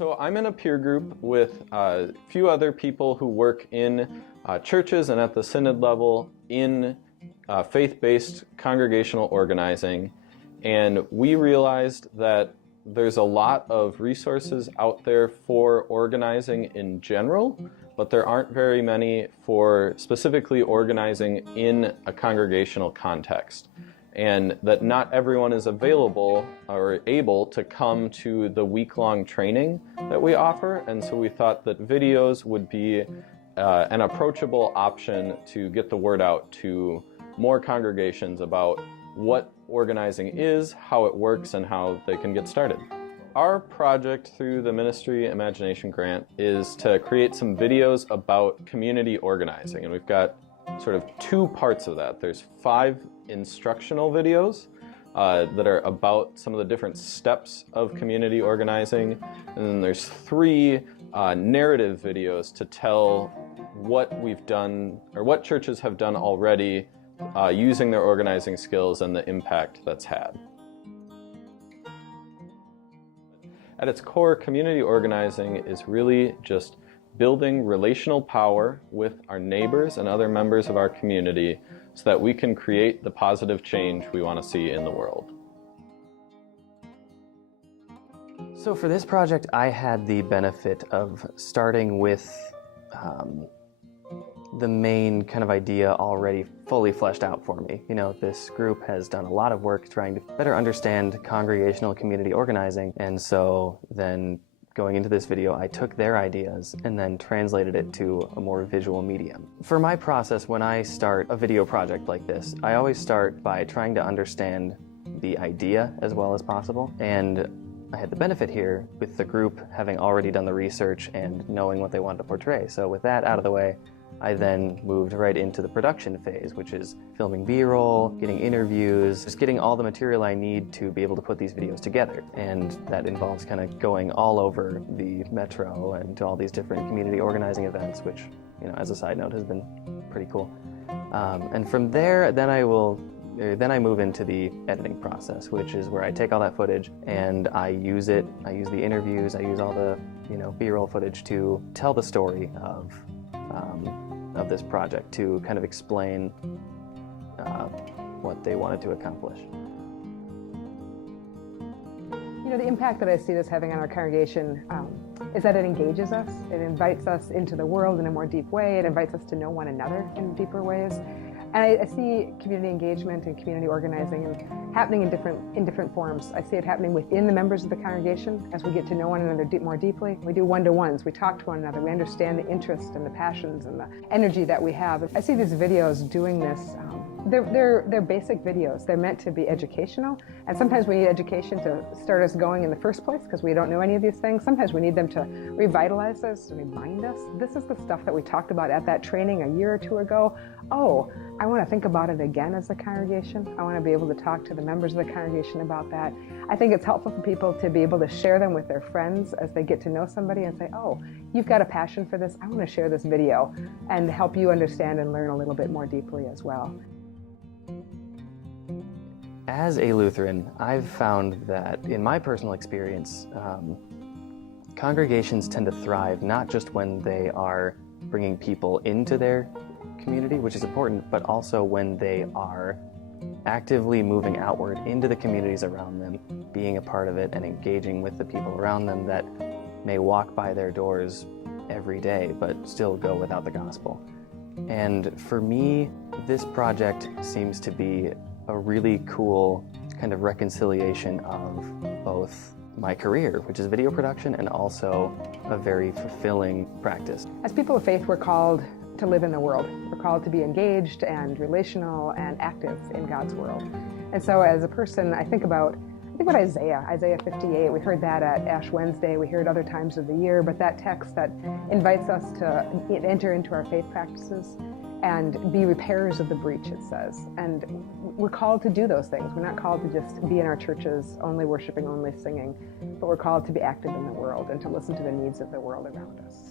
So I'm in a peer group with a few other people who work in churches and at the synod level in faith-based congregational organizing, and we realized that there's a lot of resources out there for organizing in general, but there aren't very many for specifically organizing in a congregational context, and that not everyone is available or able to come to the week-long training that we offer, and so we thought that videos would be an approachable option to get the word out to more congregations about what organizing is, how it works, and how they can get started. Our project through the Ministry Imagination Grant is to create some videos about community organizing, and we've got sort of two parts of that. There's 5 instructional videos that are about some of the different steps of community organizing, and then there's 3 narrative videos to tell what we've done or what churches have done already using their organizing skills and the impact that's had. At its core, community organizing is really just building relational power with our neighbors and other members of our community so that we can create the positive change we want to see in the world. So for this project, I had the benefit of starting with the main kind of idea already fully fleshed out for me. You know, this group has done a lot of work trying to better understand congregational community organizing, and so then going into this video, I took their ideas and then translated it to a more visual medium. For my process, when I start a video project like this, I always start by trying to understand the idea as well as possible, and I had the benefit here with the group having already done the research and knowing what they wanted to portray. So with that out of the way, I then moved right into the production phase, which is filming B-roll, getting interviews, just getting all the material I need to be able to put these videos together. And that involves kind of going all over the metro and to all these different community organizing events, which, you know, as a side note, has been pretty cool. And from there, then I move into the editing process, which is where I take all that footage and I use it. I use the interviews, I use all the, you know, B-roll footage to tell the story of this project, to kind of explain what they wanted to accomplish. You know, the impact that I see this having on our congregation is that it engages us. It invites us into the world in a more deep way. It invites us to know one another in deeper ways. And I see community engagement and community organizing happening in different forms. I see it happening within the members of the congregation as we get to know one another more deeply. We do one-to-ones, we talk to one another, we understand the interests and the passions and the energy that we have. I see these videos doing this. They're basic videos. They're meant to be educational, and sometimes we need education to start us going in the first place because we don't know any of these things. Sometimes we need them to revitalize us, to remind us. This is the stuff that we talked about at that training a year or 2 ago. Oh, I want to think about it again as a congregation. I want to be able to talk to the members of the congregation about that. I think it's helpful for people to be able to share them with their friends as they get to know somebody and say, oh, you've got a passion for this. I want to share this video and help you understand and learn a little bit more deeply as well. As a Lutheran, I've found that in my personal experience, congregations tend to thrive not just when they are bringing people into their community, which is important, but also when they are actively moving outward into the communities around them, being a part of it and engaging with the people around them that may walk by their doors every day but still go without the gospel. And for me, this project seems to be a really cool kind of reconciliation of both my career, which is video production, and also a very fulfilling practice. As people of faith, we're called to live in the world. We're called to be engaged and relational and active in God's world. And so as a person, I think about Isaiah 58. We heard that at Ash Wednesday. We hear it other times of the year, but that text that invites us to enter into our faith practices and be repairers of the breach, it says. And we're called to do those things. We're not called to just be in our churches, only worshiping, only singing, but we're called to be active in the world and to listen to the needs of the world around us.